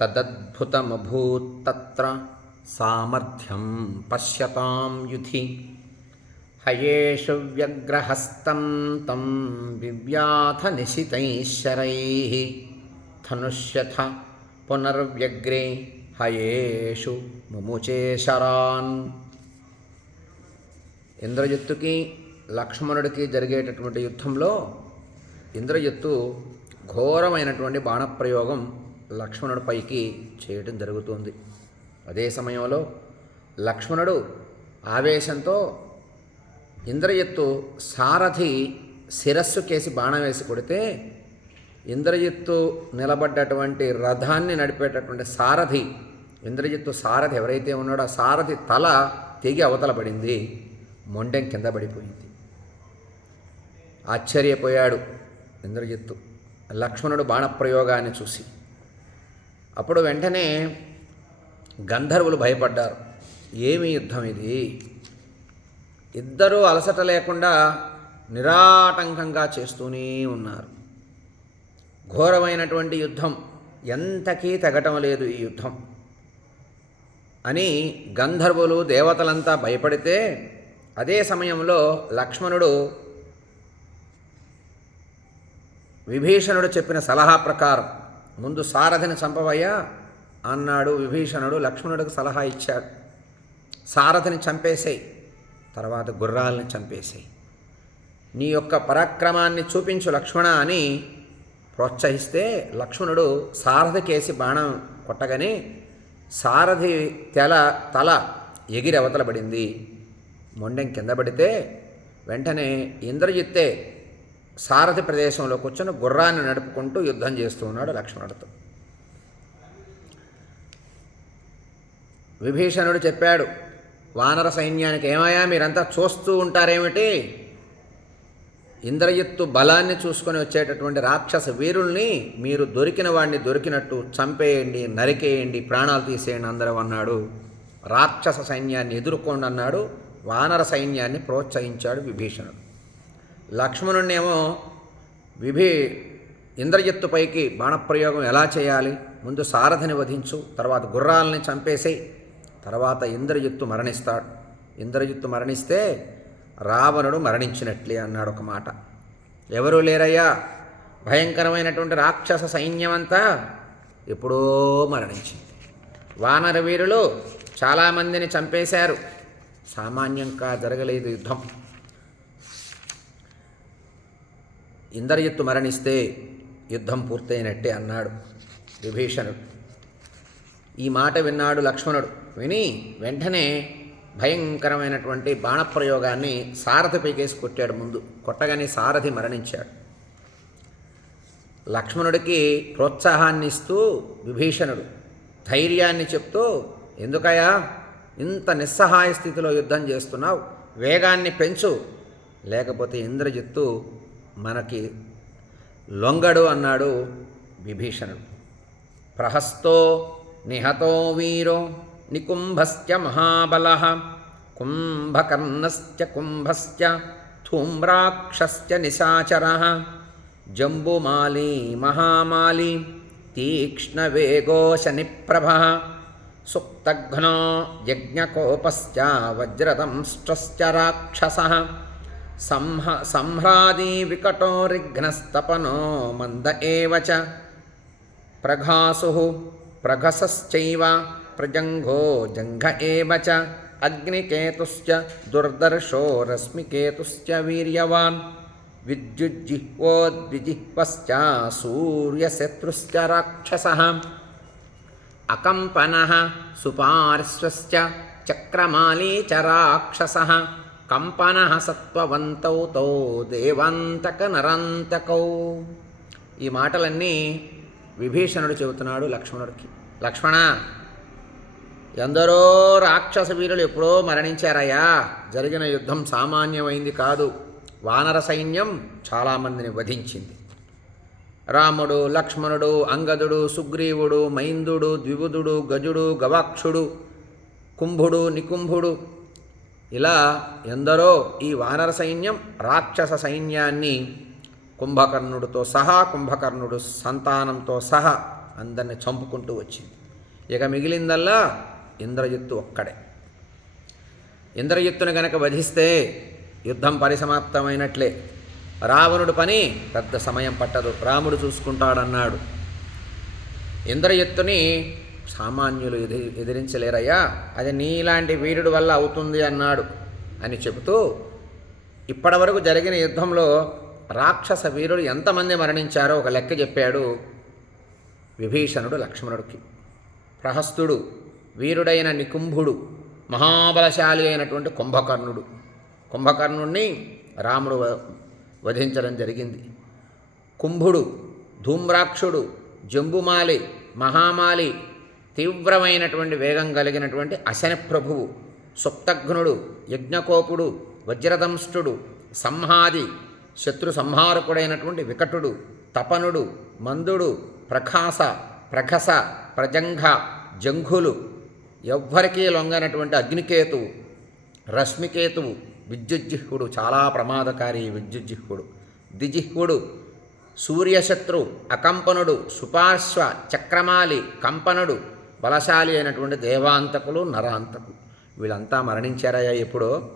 తదద్భుతమభూత్తత్ర సామర్థ్యం పశ్యతాం యుధి. హయేషు వ్యగ్రహస్తం తం వివ్యాథ నిశితైశ్వరై ధనుష్యథ పునర్వ్యగ్రే హయేషు ముముచేశరాన్. ఇంద్రజిత్తుకి లక్ష్మణుడికి జరిగేటటువంటి యుద్ధంలో ఇంద్రజిత్తు ఘోరమైనటువంటి బాణప్రయోగం లక్ష్మణుడిపైకి చేయటం జరుగుతుంది. అదే సమయంలో లక్ష్మణుడు ఆవేశంతో ఇంద్రజిత్తు సారథి శిరస్సు కేసి బాణం వేసి కొడితే ఇంద్రజిత్తు నిలబడ్డటువంటి రథాన్ని నడిపేటటువంటి సారథి ఇంద్రజిత్తు సారథి ఎవరైతే ఉన్నాడో ఆ సారథి తల తెగి అవతల పడింది మొండెం కింద పడిపోయింది. ఆశ్చర్యపోయాడు ఇంద్రజిత్తు. లక్ష్మణుడు బాణప్రయోగాన్ని చూసి అప్పుడు వెంటనే గంధర్వులు భయపడ్డారు. ఏమి యుద్ధం ఇది? ఇద్దరూ అలసట లేకుండా నిరాటంకంగా చేస్తూనే ఉన్నారు. ఘోరమైనటువంటి యుద్ధం. ఎంతకీ తెగటం లేదు ఈ యుద్ధం. అని గంధర్వులు దేవతలంతా భయపడితే అదే సమయంలో లక్ష్మణుడు విభీషణుడు చెప్పిన సలహా ప్రకారం ముందు సారథిని చంపవయ్యా అన్నాడు విభీషణుడు. లక్ష్మణుడికి సలహా ఇచ్చాడు. సారథిని చంపేసేయి. తర్వాత గుర్రాలను చంపేసేయి. నీ యొక్క పరాక్రమాన్ని చూపించు లక్ష్మణ అని ప్రోత్సహిస్తే లక్ష్మణుడు సారథికేసి బాణం కొట్టగానే సారథి తెల తల ఎగిరి అవతలబడింది. మొండెం కింద పడితే వెంటనే ఇంద్రజిత్తే సారథి ప్రదేశంలో కూర్చొని గుర్రాన్ని నడుపుకుంటూ యుద్ధం చేస్తూ ఉన్నాడు లక్ష్మణుడితో. విభీషణుడు చెప్పాడు వానర సైన్యానికి ఏమయ్యా మీరంతా చూస్తూ ఉంటారేమిటి? ఇంద్రజిత్తు బలాన్ని చూసుకొని వచ్చేటటువంటి రాక్షస వీరుల్ని మీరు దొరికిన వాడిని దొరికినట్టు చంపేయండి నరికేయండి ప్రాణాలు తీసేయండి అందరం అన్నాడు. రాక్షస సైన్యాన్ని ఎదుర్కోండి అన్నాడు వానర సైన్యాన్ని ప్రోత్సహించాడు విభీషణుడు. లక్ష్మణుణ్ణేమో విభీ ఇంద్రజిత్తుపైకి బాణప్రయోగం ఎలా చేయాలి? ముందు సారథిని వధించు తర్వాత గుర్రాలని చంపేసి తర్వాత ఇంద్రజిత్తు మరణిస్తాడు. ఇంద్రజిత్తు మరణిస్తే రావణుడు మరణించినట్లే అన్నాడు ఒక మాట. ఎవరూ లేరయ్యా? భయంకరమైనటువంటి రాక్షస సైన్యమంతా ఎప్పుడో మరణించింది. వానర వీరులు చాలామందిని చంపేశారు. సామాన్యంగా జరగలేదు యుద్ధం. ఇంద్రజిత్తు మరణిస్తే యుద్ధం పూర్తయినట్టే అన్నాడు విభీషణుడు. ఈ మాట విన్నాడు లక్ష్మణుడు. విని వెంటనే భయంకరమైనటువంటి బాణప్రయోగాన్ని సారథి పైకేసి కొట్టాడు ముందు. కొట్టగానే సారథి మరణించాడు. లక్ష్మణుడికి ప్రోత్సాహాన్ని ఇస్తూ విభీషణుడు ధైర్యాన్ని చెప్తూ ఎందుకయ్యా ఇంత నిస్సహాయ స్థితిలో యుద్ధం చేస్తున్నావు? వేగాన్ని పెంచు. లేకపోతే ఇంద్రజిత్తు మనకి లొంగడు అన్నాడు విభీషణుడు. ప్రహస్తో నిహతో వీరో నికుంభశ్చ మహాబల కుంభకర్ణశ్చ కుంభశ్చ ధూమ్రాక్షశ్చ నిశాచర జంబుమాలీ మహామాలీ తీక్ష్ణవేగో శనిప్రభ సుప్తఘ్నో యజ్ఞకోపశ్చ వజ్రదంష్ట్రశ్చ రాక్షస సంహ సంహ్రాదీ వికటో రిఘ్నస్తపనో మంద ఏవ చ. ప్రఘాసు ప్రఘసశ్చైవ ప్రజంఘో జంఘ ఏవ చ. అగ్నికేతుశ్చ దుర్దర్శో రశ్మికేతుశ్చ వీర్యవాన్. విద్యుజ్జిహ్వోద్విజిహ్వశ్చ సూర్యశత్రుశ్చ రాక్షస. అకంపన సుపార్శ్వశ్చ చక్రమాళీ చ రాక్షస. కంపనः సత్వవంతౌ తౌ దేవాంతక నరంతకౌ ఈ మాటలన్నీ విభీషణుడు చెబుతున్నాడు లక్ష్మణుడికి. లక్ష్మణ ఎందరో రాక్షస వీరులు ఎప్పుడో మరణించారయ్యా. జరిగిన యుద్ధం సామాన్యమైంది కాదు. వానర సైన్యం చాలామందిని వధించింది. రాముడు లక్ష్మణుడు అంగదుడు సుగ్రీవుడు మైందుడు ద్విబుధుడు గజుడు గవాక్షుడు కుంభుడు నికుంభుడు ఇలా ఎందరో ఈ వానర సైన్యం రాక్షస సైన్యాన్ని కుంభకర్ణుడితో సహా కుంభకర్ణుడు సంతానంతో సహా అందరిని చంపుకుంటూ వచ్చింది. ఇక మిగిలిందల్లా ఇంద్రజిత్తు ఒక్కడే. ఇంద్రజిత్తును గనక వధిస్తే యుద్ధం పరిసమాప్తమైనట్లే. రావణుడు పని పెద్ద సమయం పట్టదు. రాముడు చూసుకుంటాడన్నాడు. ఇంద్రజిత్తుని సామాన్యులు ఎది ఎదిరించలేరయ్యా. అది నీలాంటి వీరుడు వల్ల అవుతుంది అన్నాడు అని చెబుతూ ఇప్పటివరకు జరిగిన యుద్ధంలో రాక్షస వీరుడు ఎంతమంది మరణించారో ఒక లెక్క చెప్పాడు విభీషణుడు లక్ష్మణుడికి. ప్రహస్తుడు వీరుడైన నికుంభుడు మహాబలశాలి అయినటువంటి కుంభకర్ణుడు. కుంభకర్ణుడిని రాముడు వ- వధించడం జరిగింది. కుంభుడు ధూమ్రాక్షుడు జంబుమాలి మహామాలి తీవ్రమైనటువంటి వేగం కలిగినటువంటి అశని ప్రభువు సుప్తఘ్నుడు యజ్ఞకోపుడు వజ్రదంష్టుడు సంహాది శత్రు సంహారకుడైనటువంటి వికటుడు తపనుడు మందుడు ప్రకాశ ప్రఖస ప్రజంఘ జంఘులు ఎవ్వరికీ లొంగనటువంటి అగ్నికేతువు రశ్మికేతువు విద్యుజ్జిహ్వుడు చాలా ప్రమాదకారి విద్యుజ్జిహ్వుడు దిజిహ్వుడు సూర్యశత్రు అకంపనుడు సుపార్శ్వ చక్రమాలి కంపనుడు బలశాలి అయినటువంటి దేవాంతకులు నరాంతకులు వీళ్ళంతా మరణించారయ్యా ఎప్పుడో.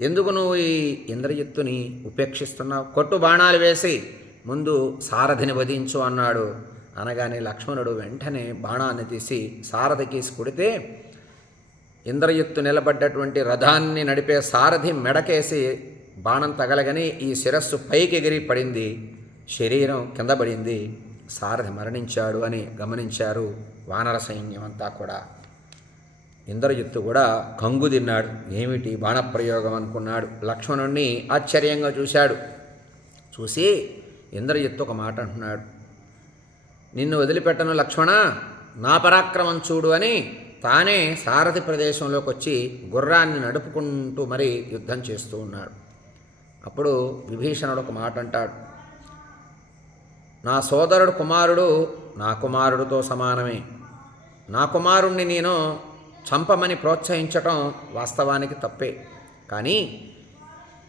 ఎందుకు నువ్వు ఈ ఇంద్రజిత్తుని ఉపేక్షిస్తున్నావు? కొట్టు బాణాలు వేసి ముందు సారథిని వధించు అన్నాడు. అనగానే లక్ష్మణుడు వెంటనే బాణాన్ని తీసి సారథికి కొడితే ఇంద్రజిత్తు నిలబడ్డటువంటి రథాన్ని నడిపే సారథి మెడకేసి బాణం తగలగని ఈ శిరస్సు పైకి ఎగిరి పడింది. శరీరం కింద పడింది. సారథి మరణించాడు అని గమనించారు వానర సైన్యమంతా కూడా. ఇంద్రజిత్తు కూడా కంగు తిన్నాడు. ఏమిటి బాణప్రయోగం అనుకున్నాడు. లక్ష్మణుణ్ణి ఆశ్చర్యంగా చూశాడు. చూసి ఇంద్రజిత్తు ఒక మాట అంటున్నాడు. నిన్ను వదిలిపెట్టను లక్ష్మణ. నా పరాక్రమం చూడు అని తానే సారథి ప్రదేశంలోకి వచ్చి గుర్రాన్ని నడుపుకుంటూ మరీ యుద్ధం చేస్తూ ఉన్నాడు. అప్పుడు విభీషణుడు ఒక మాట అంటాడు. నా సోదరుడు కుమారుడు నా కుమారుడితో సమానమే. నా కుమారుణ్ణి నేను చంపమని ప్రోత్సహించటం వాస్తవానికి తప్పే. కానీ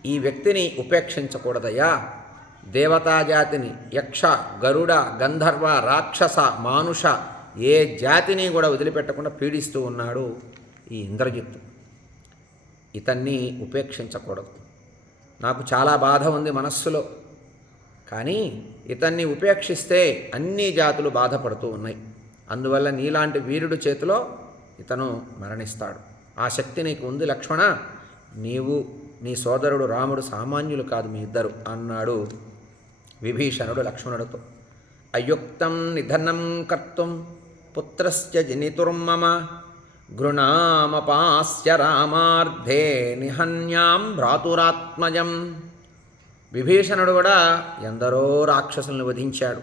ఈ వ్యక్తిని ఉపేక్షించకూడదయ్యా. దేవతాజాతిని యక్ష గరుడ గంధర్వ రాక్షస మానుష ఏ జాతిని కూడా వదిలిపెట్టకుండా పీడిస్తూ ఉన్నాడు ఈ ఇంద్రజిత్తు. ఇతన్ని ఉపేక్షించకూడదు. నాకు చాలా బాధ ఉంది మనస్సులో. కానీ ఇతన్ని ఉపేక్షిస్తే అన్ని జాతులు బాధపడుతూ ఉన్నాయి. అందువల్ల నీలాంటి వీరుడు చేతిలో ఇతను మరణిస్తాడు. ఆ శక్తి నీకు ఉంది లక్ష్మణ. నీవు నీ సోదరుడు రాముడు సామాన్యులు కాదు మీ ఇద్దరు అన్నాడు విభీషణుడు లక్ష్మణుడితో. అయుక్తం నిధనం కర్తుం పుత్రస్య జనితుర్మమ. గృణామపాస్య రామార్థే నిహన్యాం భ్రాతురాత్మజం. విభీషణుడు కూడా ఎందరో రాక్షసులను వధించాడు.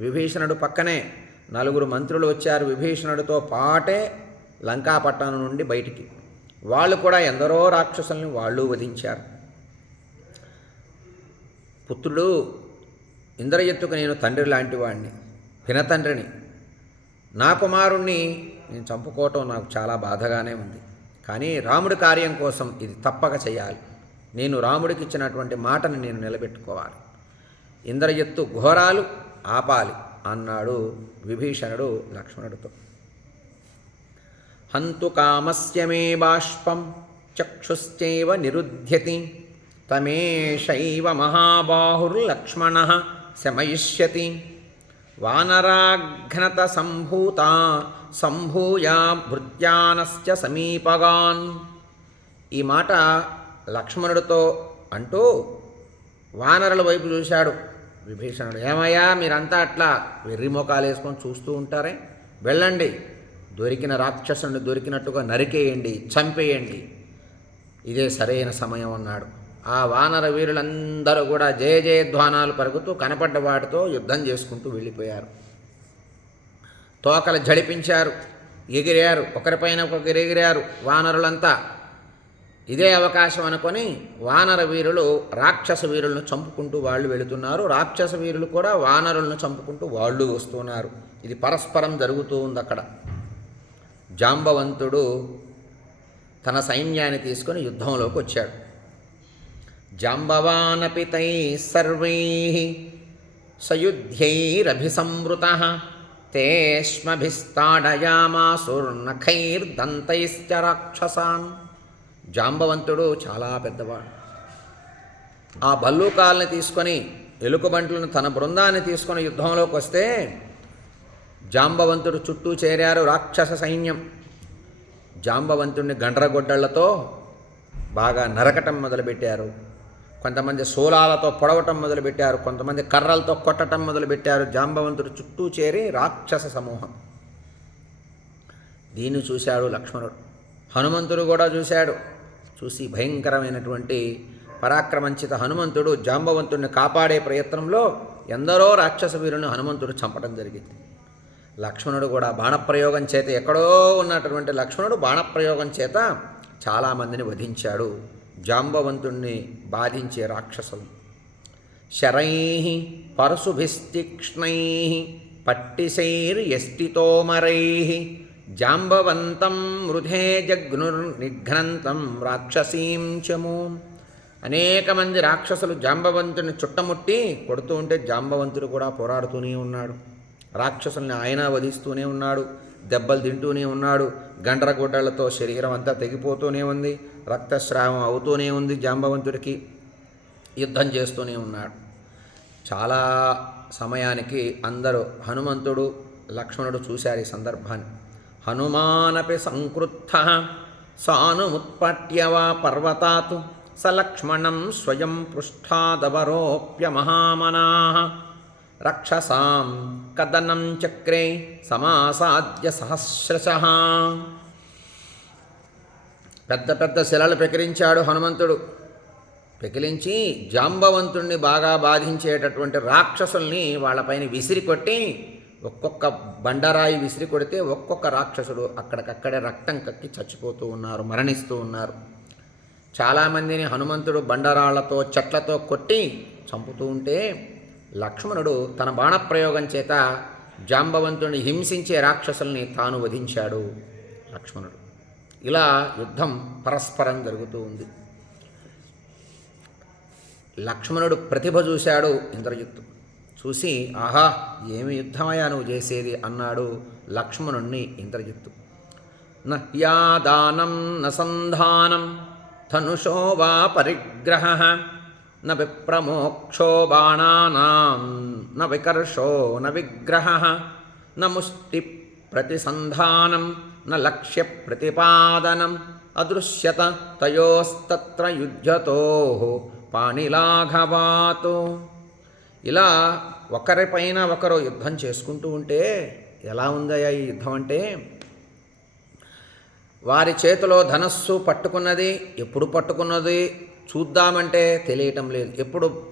విభీషణుడు పక్కనే నలుగురు మంత్రులు వచ్చారు. విభీషణుడితో పాటే లంకాపట్టణం నుండి బయటికి. వాళ్ళు కూడా ఎందరో రాక్షసుల్ని వాళ్ళు వధించారు. పుత్రుడు ఇంద్రజిత్తుకు నేను తండ్రి లాంటి వాడిని పినతండ్రిని నా కుమారుణ్ణి నేను చంపుకోవటం నాకు చాలా బాధగానే ఉంది. కానీ రాముడి కార్యం కోసం ఇది తప్పక చేయాలి. నేను రాముడికి ఇచ్చినటువంటి మాటని నేను నిలబెట్టుకోవాలి. ఇంద్రజిత్తు ఘోరాలు ఆపాలి అన్నాడు విభీషణుడు లక్ష్మణుడితో. హంతు కామస్యమే బాష్పం చక్షుశ్చైవ నిరుధ్యతి తమేషైవ మహాబాహుర్లక్ష్మణ శమయిష్యతి. వానరాఘ్నత సంభూత సంభూయా భృత్యానశ్చ సమీపగాన్. ఈ మాట లక్ష్మణుడితో అంటూ వానరుల వైపు చూశాడు. విభీషణుడు ఏమయ్యా మీరంతా అట్లా వెర్రిమోకాలు వేసుకొని చూస్తూ ఉంటారే? వెళ్ళండి. దొరికిన రాక్షసుని దొరికినట్టుగా నరికేయండి చంపేయండి. ఇదే సరైన సమయం అన్నాడు. ఆ వానర వీరులందరూ కూడా జయ జయధ్వానాలు పరుగుతూ కనపడ్డ వాటితో యుద్ధం చేసుకుంటూ వెళ్ళిపోయారు. తోకలు జడిపించారు ఎగిరారు ఒకరిపైన ఒకరు ఎగిరారు వానరులంతా. ఇదే అవకాశం అనుకొని వానర వీరులు రాక్షస వీరులను చంపుకుంటూ వాళ్ళు వెళుతున్నారు. రాక్షస వీరులు కూడా వానరులను చంపుకుంటూ వాళ్ళు వస్తున్నారు. ఇది పరస్పరం జరుగుతూ ఉంది అక్కడ. జాంబవంతుడు తన సైన్యాన్ని తీసుకొని యుద్ధంలోకి వచ్చాడు. జాంబవానపితై సర్వై సయుధ్యైరభిసంవృత తేష్మభిస్తాడయామాసుర్నఖైర్దంతైశ్చ రాక్షసాన్. జాంబవంతుడు చాలా పెద్దవాడు. ఆ భల్లూకాల్ని తీసుకొని ఎలుకబంట్లను తన బృందాన్ని తీసుకొని యుద్ధంలోకి వస్తే జాంబవంతుడు చుట్టూ చేరారు రాక్షస సైన్యం. జాంబవంతుడిని గండ్రగొడ్డళ్ళతో బాగా నరకటం మొదలుపెట్టారు. కొంతమంది శూలాలతో పొడవటం మొదలుపెట్టారు. కొంతమంది కర్రలతో కొట్టటం మొదలుపెట్టారు. జాంబవంతుడు చుట్టూ చేరి రాక్షస సమూహం. దీన్ని చూశాడు లక్ష్మణుడు. హనుమంతుడు కూడా చూశాడు. చూసి భయంకరమైనటువంటి పరాక్రమంచిత హనుమంతుడు జాంబవంతుడిని కాపాడే ప్రయత్నంలో ఎందరో రాక్షస వీరులను హనుమంతుడు చంపడం జరిగింది. లక్ష్మణుడు కూడా బాణప్రయోగం చేత ఎక్కడో ఉన్నటువంటి లక్ష్మణుడు బాణప్రయోగం చేత చాలామందిని వధించాడు. జాంబవంతుణ్ణి బాధించే రాక్షసులు. శరై పరశుభిస్తిక్ష్ణై పట్టిశైర్యష్టితోమరై జాంబవంతం మృధే జగ్నుర్నిఘ్నంతం రాక్షసీం చము. అనేక మంది రాక్షసులు జాంబవంతుని చుట్టముట్టి కొడుతూ ఉంటే జాంబవంతుడు కూడా పోరాడుతూనే ఉన్నాడు. రాక్షసుల్ని ఆయన వధిస్తూనే ఉన్నాడు దెబ్బలు తింటూనే ఉన్నాడు గండ్రగుడ్డలతో శరీరం అంతా తెగిపోతూనే ఉంది రక్తస్రావం అవుతూనే ఉంది జాంబవంతుడికి యుద్ధం చేస్తూనే ఉన్నాడు. చాలా సమయానికి అందరూ హనుమంతుడు లక్ష్మణుడు చూశారు ఈ సందర్భాన్ని. హనుమానపి సంకృత్త సానుముత్పట్యవా పర్వతాత్ సలక్ష్మణం స్వయం పృష్ఠాదవరోప్య మహామనా. రక్షసాం కదనం చక్రే సమాసాద్య సహస్రశ. పెద్ద పెద్ద శిలలు పెకిరించాడు హనుమంతుడు. పెకిలించి జాంబవంతుణ్ణి బాగా బాధించేటటువంటి రాక్షసుల్ని వాళ్ళపైన విసిరి కొట్టి ఒక్కొక్క బండరాయి విసిరి కొడితే ఒక్కొక్క రాక్షసుడు అక్కడికక్కడే రక్తం కక్కి చచ్చిపోతూ ఉన్నారు మరణిస్తూ ఉన్నారు. చాలామందిని హనుమంతుడు బండరాళ్ళతో చెట్లతో కొట్టి చంపుతూ ఉంటే లక్ష్మణుడు తన బాణప్రయోగం చేత జాంబవంతుని హింసించే రాక్షసుల్ని తాను వధించాడు లక్ష్మణుడు. ఇలా యుద్ధం పరస్పరం జరుగుతూ ఉంది. లక్ష్మణుడు ప్రతిభ చూశాడు ఇంద్రజిత్తు. చూసి ఆహా ఏమి యుద్ధమయా నువ్వు చేసేది? అన్నాడు లక్ష్మణుణ్ణి ఇంద్రజిత్తు. నహ్యాదానం యాదానం న సంధానం ధనుషో వా పరిగ్రహ న విప్రమోక్షో బాణానాం న వికర్షో న విగ్రహ న ముష్టి ప్రతిసంధానం న లక్ష్య ప్రతిపాదనం అదృశ్యత తయోస్తత్ర యుద్ధతో పాణిలాఘవాతో. ఇలా ఒకరిపైన ఒకరు యుద్ధం చేసుకుంటూ ఉంటే ఎలా ఉందయ్యా ఈ యుద్ధం అంటే? వారి చేతిలో ధనస్సు పట్టుకున్నది ఎప్పుడు పట్టుకున్నది చూద్దామంటే తెలియటం లేదు. ఎప్పుడు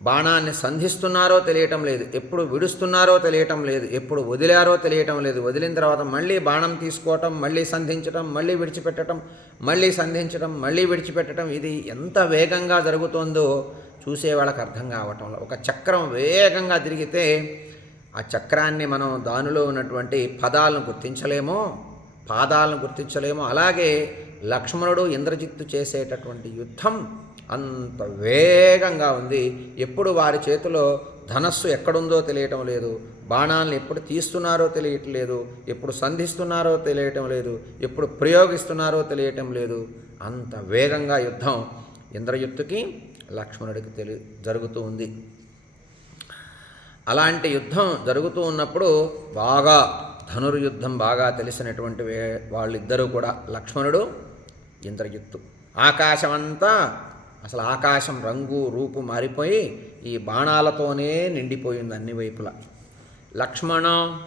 బాణాన్ని సంధిస్తున్నారో తెలియటం లేదు. ఎప్పుడు విడుస్తున్నారో తెలియటం లేదు. ఎప్పుడు వదిలారో తెలియటం లేదు. వదిలిన తర్వాత మళ్ళీ బాణం తీసుకోవటం మళ్ళీ సంధించటం మళ్ళీ విడిచిపెట్టడం మళ్ళీ సంధించటం మళ్ళీ విడిచిపెట్టడం ఇది ఎంత వేగంగా జరుగుతోందో చూసేవాళ్ళకి అర్థం కావటంలో ఒక చక్రం వేగంగా తిరిగితే ఆ చక్రాన్ని మనం దానిలో ఉన్నటువంటి పదాలను గుర్తించలేమో పాదాలను గుర్తించలేమో అలాగే లక్ష్మణుడు ఇంద్రజిత్తు చేసేటటువంటి యుద్ధం అంత వేగంగా ఉంది. ఎప్పుడు వారి చేతిలో ధనస్సు ఎక్కడుందో తెలియటం లేదు. బాణాలను ఎప్పుడు తీస్తున్నారో తెలియట్లేదు ఎప్పుడు సంధిస్తున్నారో తెలియటం లేదు. ఎప్పుడు ప్రయోగిస్తున్నారో తెలియటం లేదు. అంత వేగంగా యుద్ధం ఇంద్రయుత్తుకి లక్ష్మణుడికి తెలి జరుగుతూ ఉంది. అలాంటి యుద్ధం జరుగుతూ ఉన్నప్పుడు బాగా ధనుర్యుద్ధం బాగా తెలిసినటువంటి వాళ్ళిద్దరూ కూడా లక్ష్మణుడు ఇంద్రజిత్తు. ఆకాశమంతా అసలు ఆకాశం రంగు రూపు మారిపోయి ఈ బాణాలతోనే నిండిపోయింది అన్ని వైపులా. లక్ష్మణ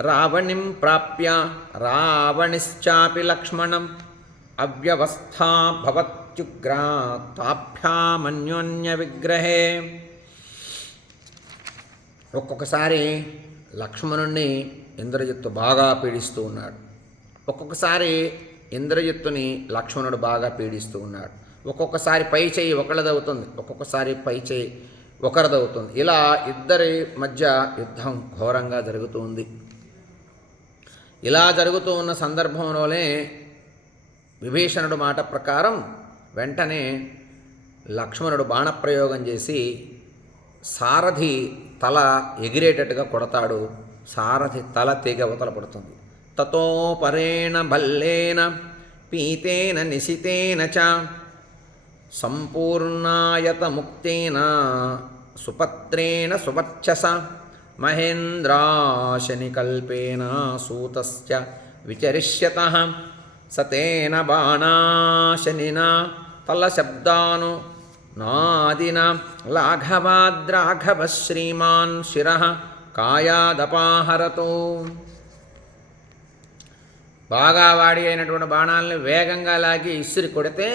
రావణిం ప్రాప్య రావణిశ్చాపి లక్ష్మణం. అవ్యవస్థా భవత్ తాభ్యామన్యోన్య విగ్రహే ఒక్కొక్కసారి లక్ష్మణుణ్ణి ఇంద్రజిత్తు బాగా పీడిస్తూ ఉన్నాడు. ఒక్కొక్కసారి ఇంద్రజిత్తుని లక్ష్మణుడు బాగా పీడిస్తూ ఉన్నాడు. ఒక్కొక్కసారి పై చేయి ఒకళ్ళదవుతుంది. ఒక్కొక్కసారి పై చేయి ఒకరిదవుతుంది. ఇలా ఇద్దరి మధ్య యుద్ధం ఘోరంగా జరుగుతుంది. ఇలా జరుగుతూ ఉన్న సందర్భంలోనే విభీషణుడు మాట ప్రకారం వెంటనే లక్ష్మణుడు బాణప్రయోగం చేసి సారథి తల ఎగిరేటట్టుగా కొడతాడు. సారథి తల తెగ అవతల పడుతుంది. తతో పరేణ భల్లేన పీతేన నిశితేన చ సంపూర్ణాయత ముక్తేన సుపత్రేణ సువర్చస మహేంద్రాశనికల్పేన సూతస్య విచరిష్యత సతేన బాణాశనినా తలశబ్దాను నాదిన లాఘవాద్రాఘవ శ్రీమాన్ శిర కాయాదపాహరతో. బాగా వాడి అయినటువంటి బాణాలను వేగంగా లాగి ఇసిరి కొడితే